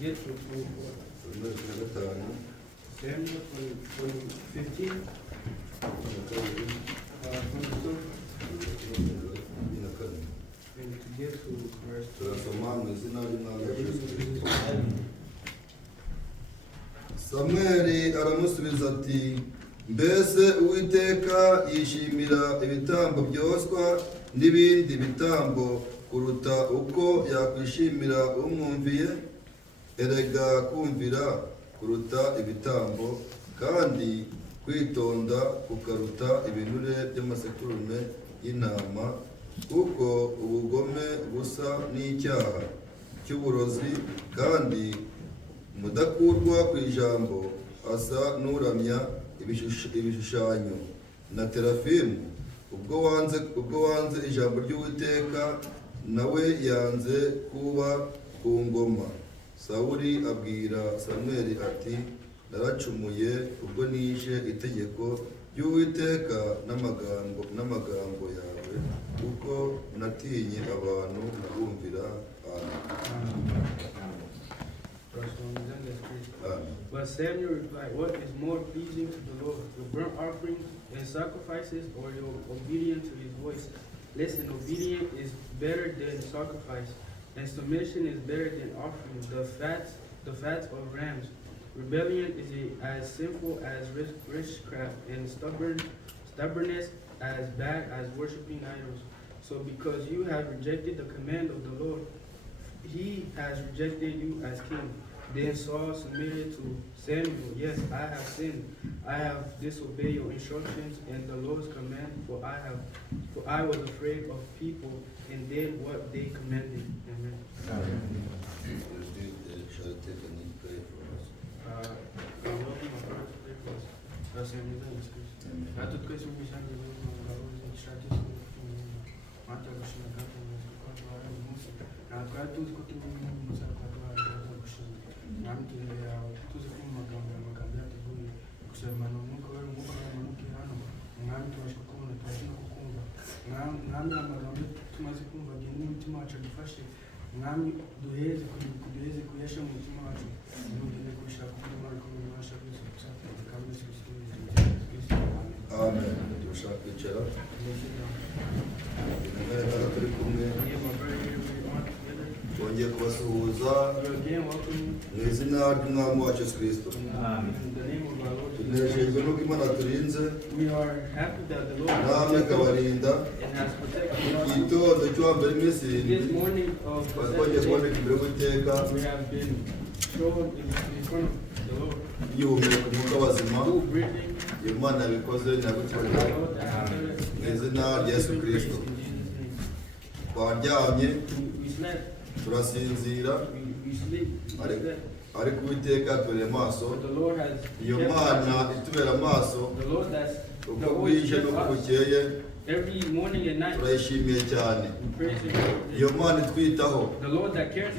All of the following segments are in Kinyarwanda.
get to 24. Samuel 15. 22. And to get to verse 2. Samweli aramusubiza ati, mbese Uwiteka yishimira ibitambo byoswa n'ibindi bitambo kuruta uko yakwishimira umwumviye? Erega kumvira kuruta ibitambo, kandi kwitonda kukaruta ibinure by'amasekurume y'intama, kuko ubugome busa n'icyaha cy'uburozi, kandi mudakurwa ku ijambo asa n'uramya ibishushanyo na terafimu. Ubwo wanze ijambo ry'Uwiteka, nawe yanze kuba ku ngoma. Sawuli abwira Samweli ati, naracumuye ubwo nishe itegeko ry'Uwiteka n'amagambo yawe, kuko natinye abantu nabumvira. But Samuel replied, what is more pleasing to the Lord, your burnt offerings and sacrifices, or your obedience to his voice? Listen, obedience is better than sacrifice, and submission is better than offerings, the fats of rams. Rebellion is as sinful as witchcraft, and stubbornness as bad as worshiping idols. So because you have rejected the command of the Lord, he has rejected you as king. Then Saul submitted to Samuel, yes, I have sinned. I have disobeyed your instructions and the Lord's command, for I was afraid of people and did what they commanded. Amen. Amen. Turashaka kwicara. Turi kumwe. Twongeye kubasuhuza mu izina ry'Umwami wacu Yesu Kristo. Tunejejwe n'uko Imana turinze, namwe ikabarinda. Igitondo cy'uwa mbere iminsi irindwi twongeye kuboneka imbere y'Uwiteka, yihumeka umwuka w'abazima. Iyo Imana yabikoze nyagucyubahiro mu izina rya Yesu Kristo. Twaryamye turasinzira, ariko Uwiteka atubereye maso. Iyo Mana itubera maso uko bwije n'uko bukeye, turayishimiye cyane. Iyo Mana itwitaho,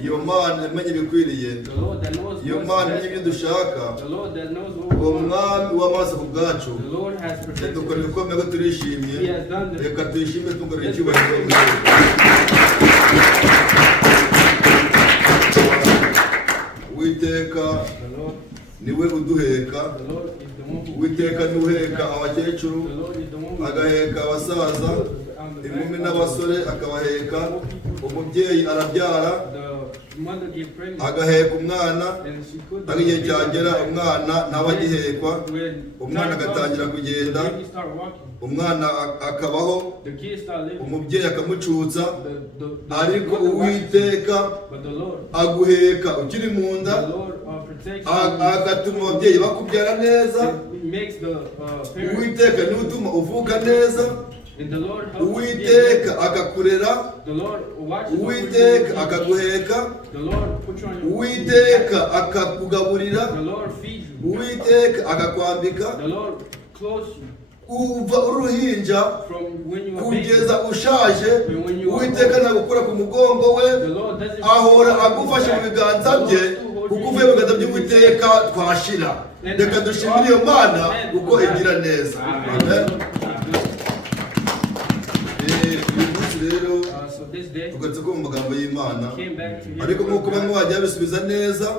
iyo Mana imenya ibikwiriye, iyo Mana imenya ibyo dushaka. Uwo Mwami w'amaso ku bwacu dukora ibikomeye ko turishimye. Reka tuyishime tumukorera icyubahiro. Uwiteka niwe uduheka. Uwiteka ni uheka abakecuru, agaheka abasaza, inkumi n'abasore akabaheka. Umubyeyi arabyara agaheka umwana, ariko igihe cyagera umwana ntawe agihekwa, umwana agatangira kugenda, umwana akabaho, umubyeyi akamucutsa. Ariko Uwiteka aguheka ukiri mu nda, agatuma ababyeyi bakubyara neza. Uwiteka niwe utuma uvuka neza. Uwiteka akakurera, Uwiteka akaguheka, Uwiteka akakugaburira, Uwiteka akakwambika. Uva uruhinja kugeza ushaje, Uwiteka nagukura ku mugongo we, ahora agufashe mu biganza bye. Kuko uvuye mu biganza by'Uwiteka twashira. Reka dushimire iyo Mana uko igira neza. Amen. this day, tugatse ko mu magambo y'Imana came back to hear ariko the word nk'uko of bamwe God. bagiye bisubiza neza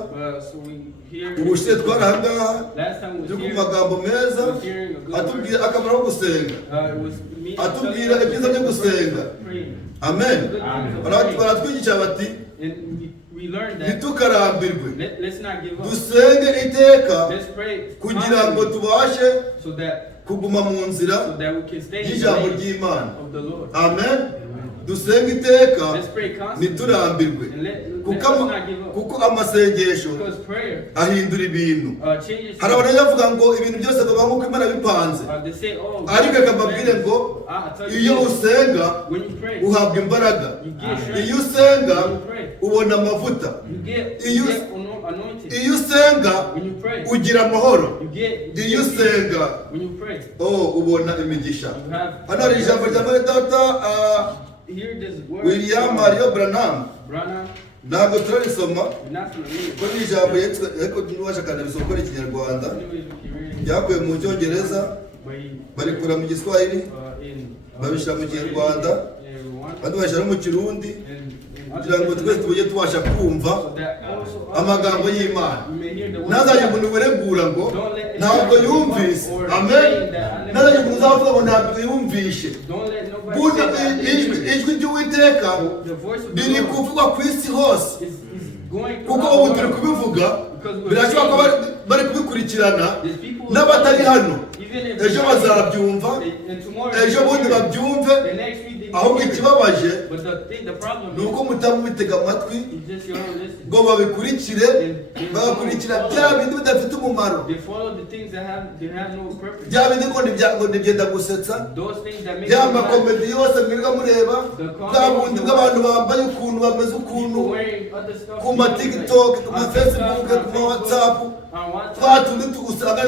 So we hear ubushize twari aha ngaha last time we turi ku was magambo meza was hearing a good atubwira word. akamaro ko gusenga It was me atubwira ibyiza byo gusenga. praying. Amen. Amen. Baratwigisha bati And we learned that ntitukarambirwe let's not give up. dusenge iteka Let's pray kugira ngo constantly tubashe so that kuguma mu nzira we can stay in the y'ijambo lane ry'Imana. of the Lord. Amen. Dusenge iteka Let's pray constantly ntiturambirwe and let's kuko not give up. kuko amasengesho Because prayer ahindura ibintu. changes. Hari abantu bavuga ngo ibintu byose biba nk'uko Imana bipanze, They say, oh, ariko reka mbabwire ngo iyo usenga when you pray, uhabwa imbaraga, you get strength. iyo usenga When you pray, ubona amavuta, you get iyo anointed. iyo usenga When you pray, ugira amahoro, you get iyo usenga when you pray, ubona imigisha. you have. Hano hari ijambo rya mwene data Hear this word. William Mario Branham, Branham, ntabwo turarisoma you're not gonna read ko ni ijambo yitwa ariko ntiwasha kandi risoko ikinyarwanda it. Anyways, we can read it. ryakuye mu cyongereza But barikura mu giswahili in babishyira mu kinyarwanda in Rwanda, kandi babishyira no mu kirundi and kugira ngo twese tujye tubasha kumva so that also amagambo y'Imana. you may hear the word. Ntazajye umuntu weregura ngo ntabwo yumvise. Amen. Ntazajye umuntu uzavuga ngo ntabwo yumvishe. Don't let nobody Buno say that ijwi ry'Uwiteka the voice of the riri Lord kuvugwa ku isi hose, is going kuko throughout ubu the turi world. kubivuga Because we're birashoboka ko saying bari kubikurikirana there's people n'abatari hano, even if ejo bazabyumva, and tomorrow ejo bundi babyumve. the next week they Ahubwo hear it. ikibabaje But the problem ni uko mutamubitega amatwi is just you don't listen. ngo babikurikire, bagakurikira bya bindi bidafite umumaro, They follow the things that have no purpose. bya bindi ngo ntibyenda gusetsa, Those things that make bya you laugh, makomedi yose mwirirwa mureba, bwa bundi bw'abantu bambaye ukuntu bameze ukuntu people wearing other stuff ku ma TikTok, ku ma Facebook, ku ma WhatsApp, twa tundi usanga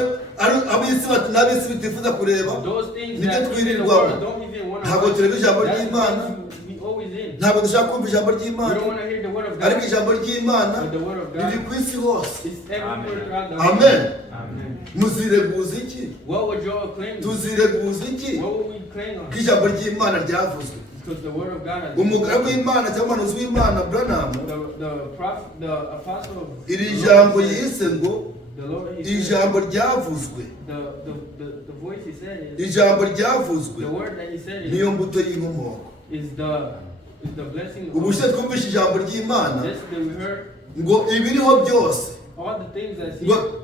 n'ab'isi bitifuza kureba. Those things Nibyo that people in the twirirwamo. world don't even want to Ntabwo watch. tureba ijambo That's ry'Imana, what we always in. ntabwo dushaka kumva ijambo We ry'Imana, don't want to hear the word of ariko God. ijambo ry'Imana But the word of riri God ku isi hose. is everywhere throughout the Amen. Amen. Muzireguza iki? What would y'all claim? Tuzireguza iki? What would we claim on? ko ijambo ry'Imana ryavuzwe? Because the word of God has Umugaragu w'Imana cyangwa umuhanuzi w'Imana Branham, the prophet, the apostle of iri the jambo Lord said- yise ngo the Lord, he said, ijambo ryavuzwe, the voice he said is ijambo ryavuzwe the word that he said niyo mbuto y'inkomoko. is the blessing of Ubushize twumvise ijambo ry'Imana yesterday we heard ngo ibiriho byose all the things that ngo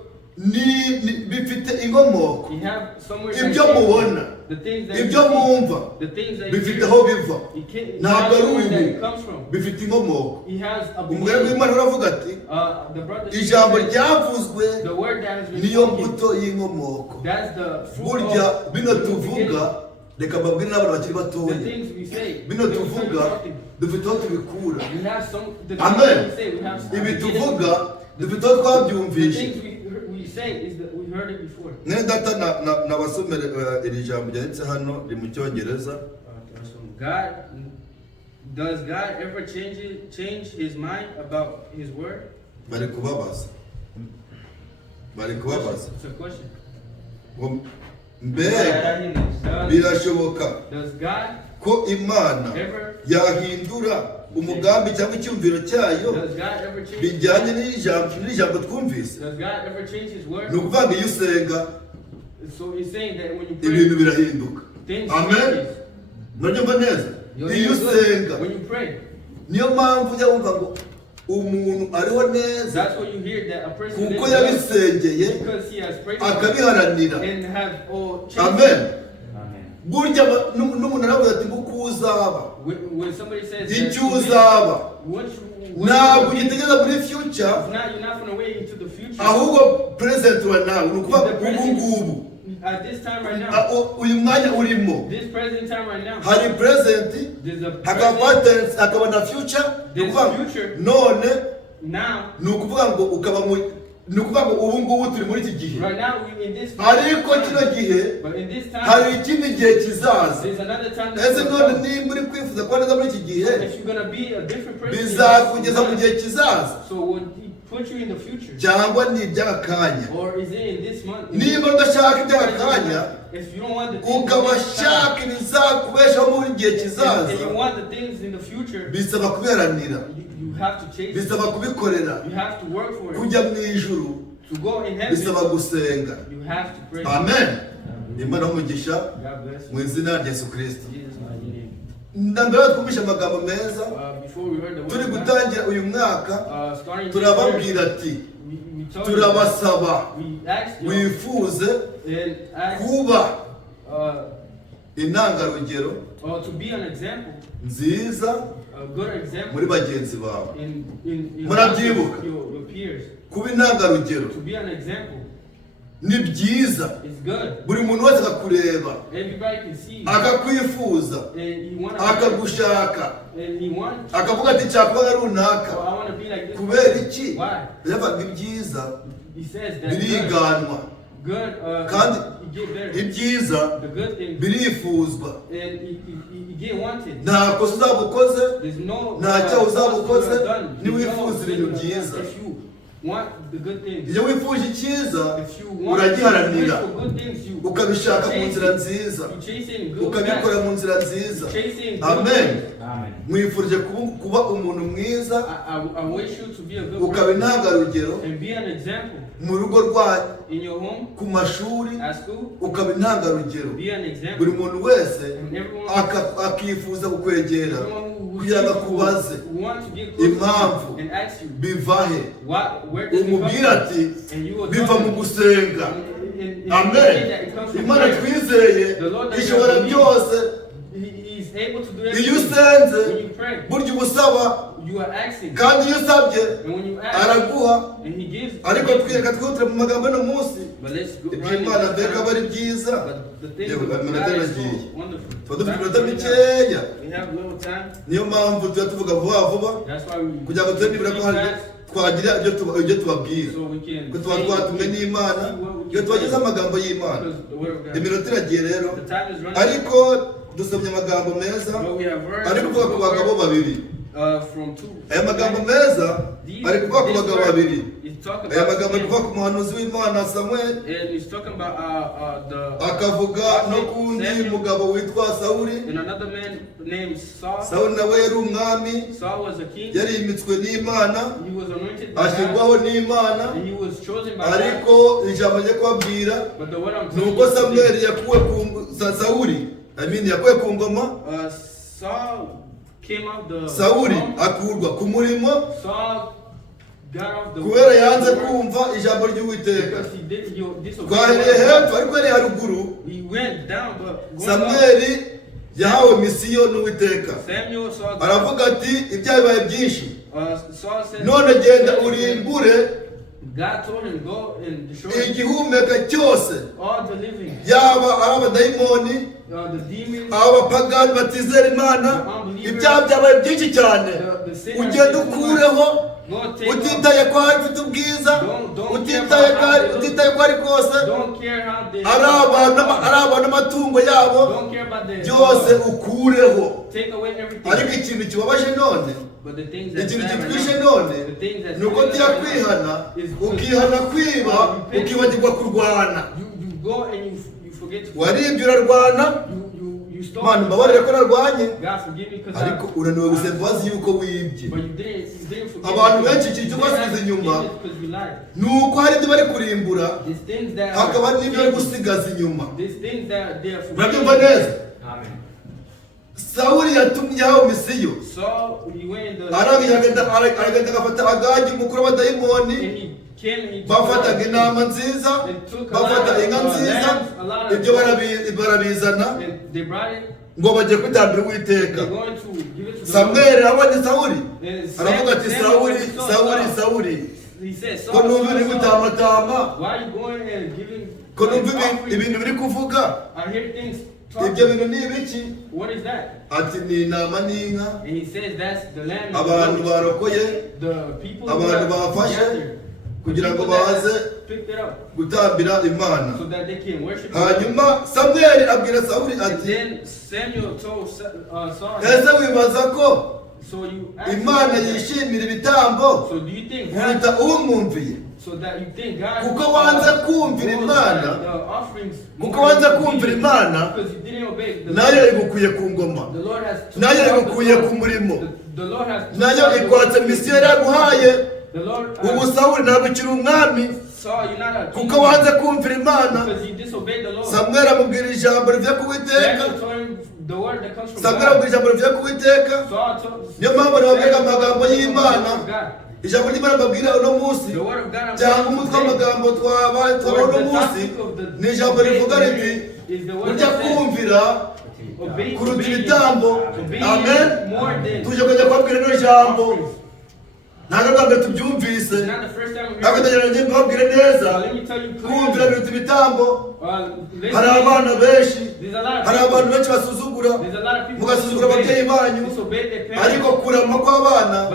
bifite inkomoko, he have somewhere ibyo that mubona, the things that ibyo you see, mwumva the things that bifite you aho biva, he can't ntabwo ari where that ubu, it comes from. bifite inkomoko. He has a Umugaragu beginning. w'Imana uravuga ati The brother ijambo said, ryavuzwe the word that has been niyo spoken, mbuto y'inkomoko. that's the fruit Burya of bino the tuvuga, beginning. reka mbabwire n'abantu bakiri The batoya, things we say, bino they will tell you tuvuga something. dufite aho tubikura. We have some, the things Amen. that we say, we have some Ibi beginning. tuvuga dufite aho The twabyumvishe. things we say is that we heard it before. Mwene data nabasomere iri jambo ryanditse hano riri mu cyongereza. Does God ever change his mind about his word? Bari kubabaza. It's a question. Ngo mbega birashoboka Does God ko Imana ever yahindura umugambi cyangwa icyumviro cyayo does God ever change? bijyanye n'ijambo twumvise? Does God ever change his word? Ni ukuvuga ngo iyo usenga So he's saying that when you ibintu pray, birahinduka. things Amen. change. Murabyumva neza? Iyo usenga When you pray, niyo mpamvu ujya wumva ngo umuntu ariho neza that's when you hear that a person kuko lives well yabisengeye because he has prayed akabiharanira. and have all changed. Amen. Burya n'umuntu aravuga ati uko uzaba, When somebody says icyo uzaba, ntabwo ugitegereza muri future, you're not going to wait into the future. ahubwo present right now, ni ukuvuga ubu ngubu. At this time right now, Uyu mwanya urimo this present time right now, hari present, there's a hakaba present, tense, hakaba na future. Ni there's ukuvuga future. none, Now, ni ukuvuga ngo ukaba ni ukuvuga ngo ubu ngubu turi muri iki gihe, right now we in this ariko kino time, gihe but in this hari time, ikindi gihe kizaza. there's another time Ese that's none going to nimba uri kwifuza kuba neza muri iki gihe, come. If you're going to be a different person, bizakugeza mu gihe kizaza. so when he put you in the future? cyangwa ni iby'akanya? Or is it in this month? Niba udashaka iby'akanya, if you don't want the things ukabashaka ibizakubeshaho muri gihe kizaza, and you want the things in the future, bisaba kubiharanira, you have to chase bisaba kubikorera, you have to work for it. kujya mu ijuru To go in heaven, bisaba gusenga. you have to pray. Amen. Imana umugisha God bless you. mu izina rya Yesu Kristo. Jesus' mighty name. Ndambere twumvishe amagambo meza, Before we heard the turi word of God, gutangira uyu mwaka, starting this turababwira year, ati we told you, turabasaba we asked you wifuze and asked kuba intangarugero to be an example, nziza a good example muri bagenzi bawe. in Murabyibuka? your peers. Kuba intangarugero To be an example ni byiza, is good. buri muntu wese akakureba, Everybody can see you. akakwifuza, And you want akagushaka, and you want akavuga ati cyakuba runaka. I want to be like this. Kubera iki? Why? Yavuga ibyiza He says that biriganwa, good kandi you get better. ibyiza The good things birifuzwa. and you get wanted. Nta kosa uzaba ukoze, There's no nta cyaha uzaba ukoze, you niwifuza ibintu byiza. if you want the good things. Iyo wifuje icyiza, If you want uragiharanira, for good things, you ukabishaka mu nzira you nziza, chasing good ukabikora paths. mu nzira nziza. Chasing good Amen. things. Mwifurije kuba umuntu mwiza, I wish you to be a good ukaba person intangarugero and be an example mu rugo rwanyu, in your home, ku mashuri, at school. ukaba intangarugero. Be an example. Buri muntu wese And everyone akifuza kukwegera who kugira ngo sees you akubaze who want to get close impamvu and ask you bivahe, where does it come umubwira from? ati And you will biva tell mu them. gusenga. And Amen. say that it comes from Imana prayer. twizeye The Lord that ishobora you byose. He is able to do Iyo everything. usenze When you pray, burya uba usaba, you are asking. kandi iyo usabye And when you ask, araguha. and He gives. Ariko twireka twihutire mu magambo y'uno munsi, But let's go iby'Imana mbega aba ari byiza. But the thing Yewe, with iminota God is iragiye. so wonderful. Tuba dufite iminota mikeya, We have a little time. niyo mpamvu tuba tuvuga vuba vuba That's why we kugira ngo turebe nibura ko hari twagira ibyo tubabwira, so we can ko tuba twatumwe n'Imana, iyo tubagize amagambo y'Imana. because the word of God. Iminota iragiye rero, The time is running. ariko dusomye amagambo meza But we have heard ari kuvuga ku bagabo babiri. from two. Aya magambo meza ari kuvuga ku bagabo babiri. He's talking Aya about magambo ari Samuel. kuvuga ku muhanuzi w'Imana Samuel, And he's talking about the akavuga no ku wundi mugabo witwa Sawuli. and another man named Saul. Sawuli nawe yari umwami, Saul was a king. yari imitswe n'Imana, He was anointed by God. ashyirwaho n'Imana, And he was chosen by God. ariko ijambo ryo kubabwira But the word I'm ni telling uko you Samuel today, yakuwe ku Sawuli, yakuwe ku ngoma, Saul came off the Sawuli throne. akurwa ku murimo Saul got off the kubera yanze word kumva ijambo ry'Uwiteka. because he did disobey. Twahereye hepfo ariko yari haruguru. He went down, but going up, Samweli yahawe misiyo n'Uwiteka, Samuel saw God. aravuga ati ibyaha bibaye byinshi, Saul said, none genda urimbure God told him, go and destroy igihumeka cyose, all the living, yaba ari abadayimoni, the demons, abapagani batizera Imana. Ibyaha byabaye byinshi cyane, the sinners. ugenda ukureho, Go take off. utitaye ko hari ufite ubwiza, Don't utitaye ko ari kose, Don't care how they ari abantu n'amatungo yabo, don't care about their byose ukureho. take away everything. Ariko ikintu kibabaje none, But the things that ikintu matter kitwishe now, none, the things that ni uko tuyakwihana, ukihana kwiba, ukibagirwa kurwana. you go and you forget to Waribye urarwana, you stole. Mana mbabarire ko narwanye, God forgive me because ariko unaniwe gusaba imbabazi yuko wibye. but you didn't forgive Abantu me. benshi iki cyo basubiza inyuma, Because you lied. ni uko hari ibyo bari kurimbura, These things that hakaba hari n'ibyo bari gusigaza inyuma. these things that they are Urabyumva neza? Amen. Sawuli yatumye yahawe misiyo, So he went in the aragenda agafata Agagi umukuru w'abadayimoni, and he came and he took bafataga intama nziza, bafata inka nziza, ibyo barabizana and they brought it. ngo bajye kwitambira Uwiteka. They're going to give it to the Samweli abonye Sawuli, And aravuga ati Samuel Sawuli, saw Sawuli, He said, ko numva uri gutamatama, why are you going and giving ko numva offering? ibintu biri kuvuga, I hear things ibyo talking. bintu ni ibiki? What is that? Ati ni intama n'inka, And he says that's the land abantu barokoye, the people who abantu have bafashe gathered, kugira ngo people that baze picked it up gutambira Imana. so that they can worship Hanyuma Samweli abwira Sawuli And ati, then Samuel told Saul, ese wibaza ko So you Imana yishimira ibitambo so do you think kuruta umwumviye? So that you think God Kuko wanze kumvira Imana, the offerings kuko wanze kumvira Imana, because you didn't obey the nayo igukuye ku ngoma, the Lord has nayo igukuye ku murimo, the Lord has nayo ikwatse misiyo yaguhaye. the Lord Ubu Sawuli ntabwo ukiri umwami saw you not a king kuko wanze kumvira Imana. because you disobeyed the Lord. Samweli amubwira ijambo rivuye ku Uwiteka, The word that comes from Samweli amubwira ijambo rivuye ku Uwiteka. Niyo mpamvu nababwira amagambo y'Imana, ijambo ry'Imana mbabwira uno munsi cyangwa umutwe w'amagambo twaba uno munsi ni ijambo rivuga riti burya kumvira kuruta ibitambo. Amen. Tuje kujya kubabwira ino jambo, ntabwo bwa mbere tubyumvise, ariko ndagira ngo mbabwire neza, kumvira biruta ibitambo. Hari abana benshi, hari abantu benshi basuzugura, mugasuzugura ababyeyi banyu, ariko kurama kw'abana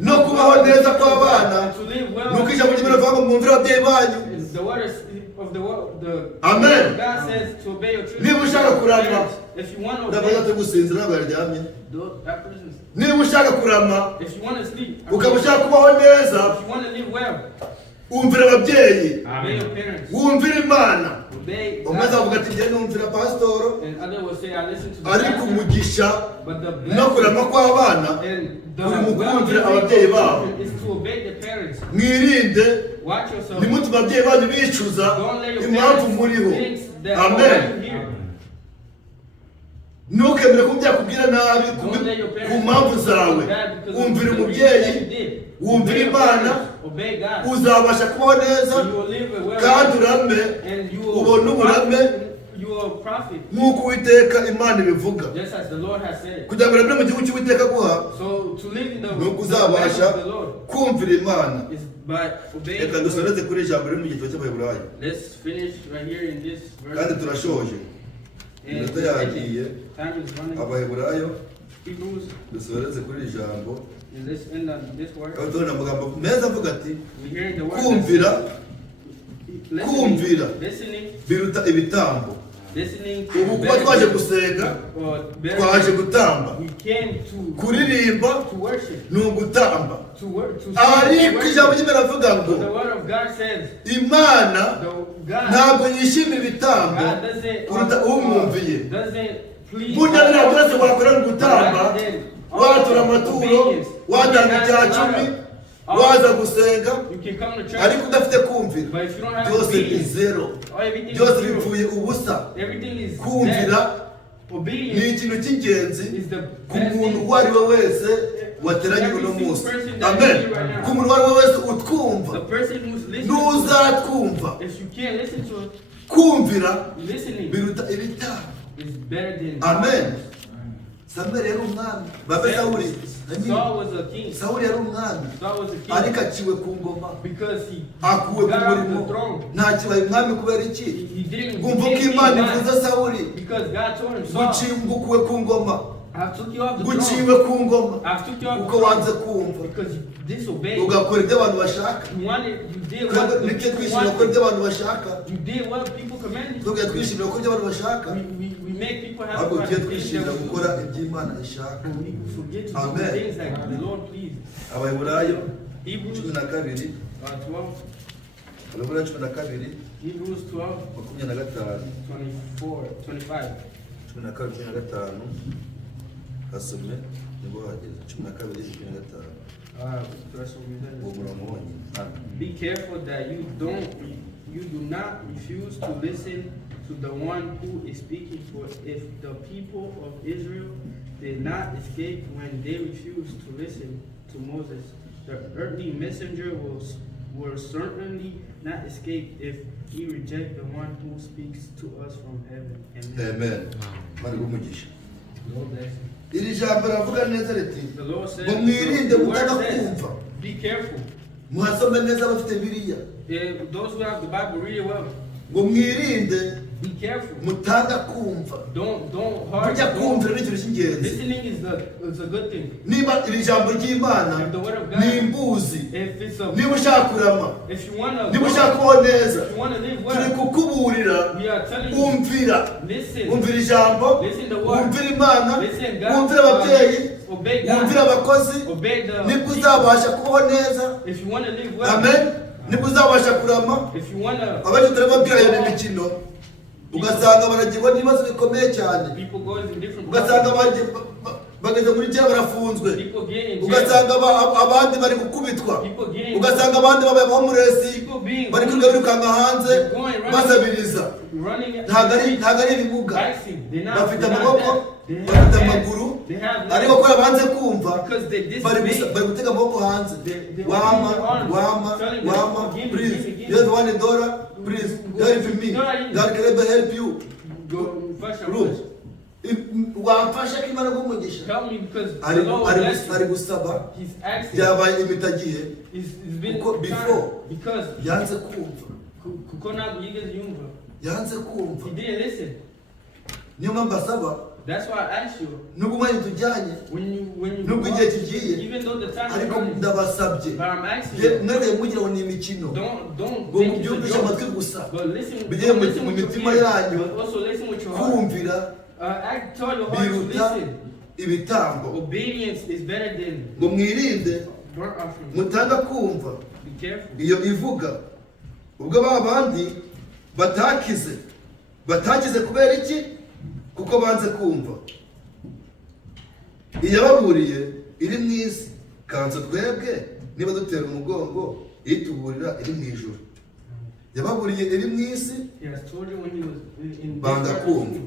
no kubaho neza kw'abana nuko ijambo ry'Imana rivuga ngo mwumvire ababyeyi banyu. Amen. Niba ushaka kurama, ndabaza tugusinzira ntabwo yaryamye. Niba ushaka kurama ukaba ushaka kubaho neza, umvira ababyeyi, wumvira Imana. Umwe azavuga ati njye numvira pasitoro, ariko umugisha no kurama kw'abana uri mu kumvira ababyeyi babo. Mwirinde ntimutume ababyeyi banyu bicuza impamvu muriho. Amen. Ntukemere ko byakubwira nabi ku mpamvu zawe. Wumvira umubyeyi, wumvira Imana, uzabasha kubaho neza kandi urame, ubone uburame nk'uko Uwiteka Imana ibivuga. Kugira ngo urame mu gihugu cy'Uwiteka guha, nuko uzabasha kumvira Imana. Reka dusoreze kuri ijambo riri mu gitabo cy'Abaheburayo, kandi turashoje, iminota yagiye. Abaheburayo, dusoreze kuri iri jambo. Tubona amagambo meza avuga ati kumvira biruta ibitambo. Ubu kuba twaje gusenga, twaje gutamba, kuririmba ni ugutamba. Ariko ijambo ry'Imana avuga ngo Imana ntabwo yishimira ibitambo kuruta umwumviye. Burya biriya byose wakora ni gutamba, watura amaturo, watanga ibya cumi, waza gusenga, ariko udafite kumvira, byose ni zero, byose bipfuye ubusa. Kumvira ni ikintu cy'ingenzi ku muntu uwo ari we wese wateranye uno munsi. Amen. Ku muntu uwo ari we wese utwumva n'uzatwumva. Kumvira biruta ibitambo. Amen. Samweli yari umwami, babe Sawuli yari umwami, ariko aciwe ku ngoma, akuwe ku murimo, ntakibaye umwami kubera iki? Kumva ko Imana ivuze Sawuli, guciwe ku ngoma, guciwe ku ngoma, kuko wanze kumva, ugakora ibyo abantu bashaka. Nibyo twishimira gukora ibyo abantu bashaka, tujya twishimira gukora ibyo abantu bashaka, ahubwo tujye twishimira gukora ibyo Imana ishaka. Amen. Abaheburayo 12, Abaheburayo 12, 25 kasome nibo hageze 12:25. Be careful that you do not refuse to listen to the one who is speaking, for if the people of Israel did not escape when they refused to listen to Moses, the earthly messenger will certainly not escape if he rejects the one who speaks to us from heaven. Amen. Iri jambo ravuga neza riti ngo mwirinde mutana kumva. Be careful. Muhasome neza abafite Bibiliya. Those who have the Bible, read it well. Ngo mwirinde be careful. Mutanga kumva. Don't hard. Kujya kumvira ni ikintu cy'ingenzi. Listening is a good thing. Niba iri jambo ry'Imana ni imbuzi, niba ushaka kurama, niba ushaka kubaho neza, turi kukuburira, umvira ijambo, umvira Imana, umvira ababyeyi, obey God. Kumvira abakozi. Obey the Nibwo uzabasha kubaho neza. If you want to live well. Amen. Nibwo uzabasha kurama. If you want to. Abaje turababwira iyo imikino. Ugasanga baragirwa n'ibibazo bikomeye cyane. People go in different. Ugasanga bageze muri cyo barafunzwe. Ugasanga abandi bari gukubitwa. Ugasanga abandi babaye homeless. Bari kwirukanka hanze basabiriza. Ntago ari ibibuga. Bafite amaboko, bafite amaguru. Ariko ko abanze kumva bari gutega amaboko hanze. Wama, please. You have $1, please. Help me. God can help you. Ruth. Wamfasha kimara gumugisha. Help me because the Lord bless ari gusaba. He's asking. Byabaye imitagihe. It's been before. Because yanze kumva. Kuko ntabwo yigeze yumva. Yanze kumva. He didn't listen. Niyo mpamvu asaba. That's why I asked you. Nubwo umwanya tujyanye. When you nubwo igihe kigiye. Even though the time is ariko running. ndabasabye. But I'm asking you. Mwebwe mugira ngo ni imikino. Don't byumvisha amatwi gusa. But listen. Bigiye mu mitima yanyu. But also listen with your heart. Kumvira. I told your heart to listen. Ibitambo. Obedience is better than. Ngo mwirinde. Mutanga kumva. Be careful. Iyo ivuga. Ubwo babandi batakize kubera iki? Kuko banze kumva. Iyababuriye iri mu isi kanze twebwe niba dutera umugongo ituburira iri mu ijuru. Yababuriye iri mu isi. Yes, told you when he was in banga kumva.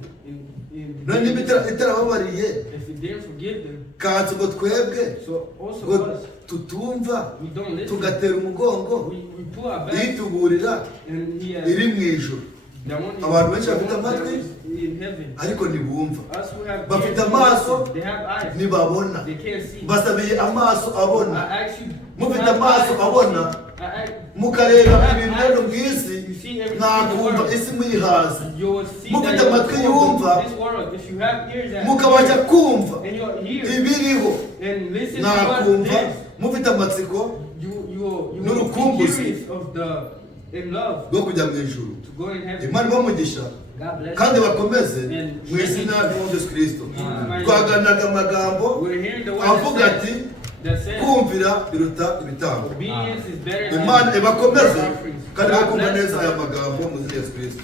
None itarababariye. If he didn't forgive them. Kanze ngo twebwe. So also us. Tutumva. We don't listen. Tugatera umugongo. We pull our back. Ituburira iri mu ijuru. Abantu benshi bafite amatwi ariko ntibumva. Bafite amaso ntibabona. Basabiye amaso abona. Mufite amaso abona mukareba ibintu rero mu isi ntakumva isi muyihaza. Mufite amatwi yumva mukabasha kumva ibiriho ntakumva. Mufite amatsiko n'urukumbuzi rwo kujya mu ijuru. Imana ibamugisha kandi bakomeze mu izina rya Yesu Kristo. Twaganiraga amagambo avuga ati kumvira biruta ibitambo. Imana ibakomeze kandi bakumva neza aya magambo mu izina rya Yesu Kristo.